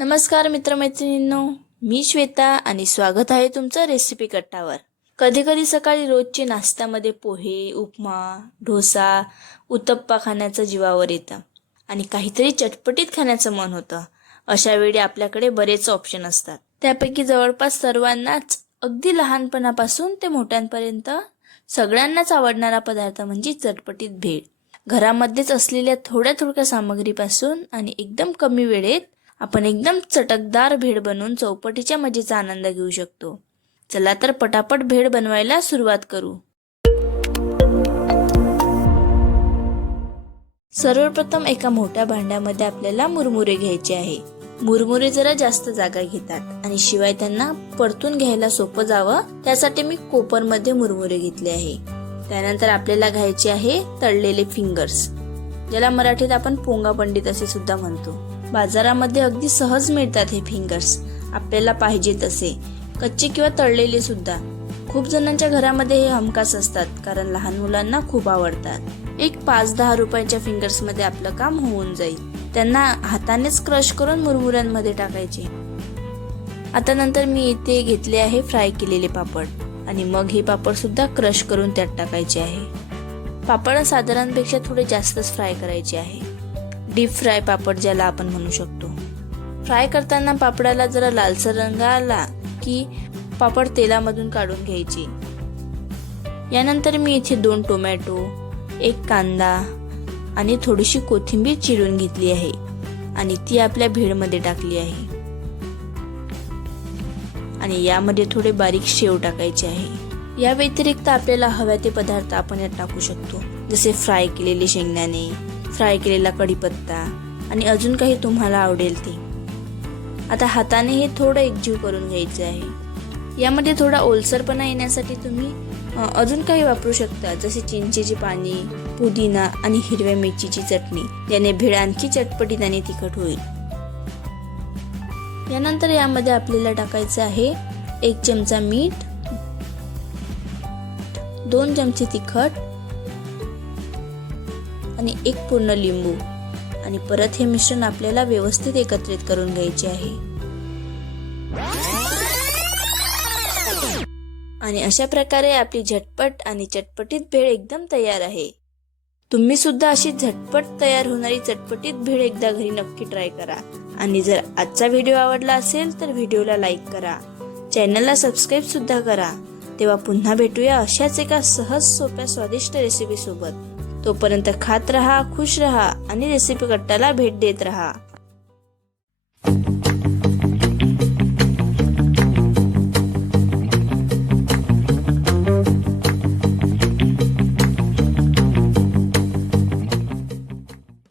नमस्कार मित्रमैत्रिणींनो, मी श्वेता आणि स्वागत आहे तुमचं रेसिपी कट्टावर। कधी कधी सकाळी रोजचे नाश्त्यामध्ये पोहे, उपमा, डोसा, उत्तप्पा खाण्याचं जीवावर येतं आणि काहीतरी चटपटीत खाण्याचं मन होतं। अशा वेळी आपल्याकडे बरेच ऑप्शन असतात। त्यापैकी जवळपास सर्वांनाच अगदी लहानपणापासून ते मोठ्यांपर्यंत सगळ्यांनाच आवडणारा पदार्थ म्हणजे चटपटीत भेळ। घरामध्येच असलेल्या थोड्या सामग्रीपासून आणि एकदम कमी वेळेत आपण एकदम चटकदार भेळ बनवून चौपटीच्या मजेचा आनंद घेऊ शकतो। चला तर पटापट भेळ बनवायला सुरुवात करू। सर्वप्रथम एका मोठ्या भांड्यामध्ये आपल्याला मुरमुरे घ्यायचे आहे। मुरमुरे जरा जास्त जागा घेतात आणि शिवाय त्यांना परतून घ्यायला सोपं जावं त्यासाठी मी कोपरमध्ये मुरमुरे घेतले आहे। त्यानंतर आपल्याला घ्यायचे आहे तळलेले फिंगर्स, ज्याला मराठीत आपण पोंगा पंडित असे सुद्धा म्हणतो। बाजारामध्ये अगदी सहज मिळतात हे फिंगर्स, आपल्याला पाहिजे तसे कच्चे किंवा तळलेले सुद्धा। खूप जणांच्या घरामध्ये हे हमखास असतात कारण लहान मुलांना खूप आवडतात। एक 5-10 रुपयांच्या फिंगर्स मध्ये आपलं काम होऊन जाईल। त्यांना हातानेच क्रश करून मुरमुऱ्यांमध्ये टाकायचे। आता नंतर मी इथे घेतले आहे फ्राय केलेले पापड आणि मग हे पापड सुद्धा क्रश करून त्यात टाकायचे आहे। पापड साधारणपेक्षा थोडे जास्तच फ्राय करायचे आहे। डीप फ्राय पापड ज्याला आपण म्हणू शकतो। फ्राय करताना पापडाला जरा लालसर रंग आला की पापड तेलामधून काढून घ्यायचे। यानंतर मी इथे 2 टोमॅटो, 1 कांदा आणि थोडीशी कोथिंबीर चिरून घेतली आहे आणि ती आपल्या भेळमध्ये टाकली आहे आणि यामध्ये थोडे बारीक शेव टाकायचे आहे। या व्यतिरिक्त आपल्याला हव्या ते पदार्थ आपण यात टाकू शकतो, जसे फ्राय केलेले शेंगदाणे, फ्राय केलेला कढीपत्ता आणि अजून काही तुम्हाला आवडेल ते। आता हाताने हे थोडं एकजीव करून घ्यायचे आहे। यामध्ये थोडा ओलसरपणा येण्यासाठी तुम्ही अजून काही वापरू शकता, जसे चिंचेची पाने, पुदिना आणि हिरव्या मिरचीची चटणी, याने भेळ आणखी चटपटीत आणि तिखट होईल। यानंतर यामध्ये आपल्याला टाकायचं आहे 1 चमचा मीठ, 2 चमचे तिखट आणि 1 पूर्ण लिंबू आणि परत हे मिश्रण आपल्याला व्यवस्थित एकत्रित करून घ्यायचे आहे। आणि अशा प्रकारे आपली झटपट आणि चटपटीत भेळ एकदम तयार आहे। तुम्ही सुद्धा अशी झटपट तयार होणारी चटपटीत भेळ एकदा घरी नक्की ट्राय करा। आणि जर आजचा व्हिडिओ आवडला असेल तर व्हिडिओला लाईक करा, चॅनलला सबस्क्राईब सुद्धा करा। तेव्हा पुन्हा भेटूया अशाच एका सहज सोप्या स्वादिष्ट रेसिपी सोबत। तोपर्यंत खात रहा, खुश रहा आणि रेसिपी कट्टाला भेट देत रहा।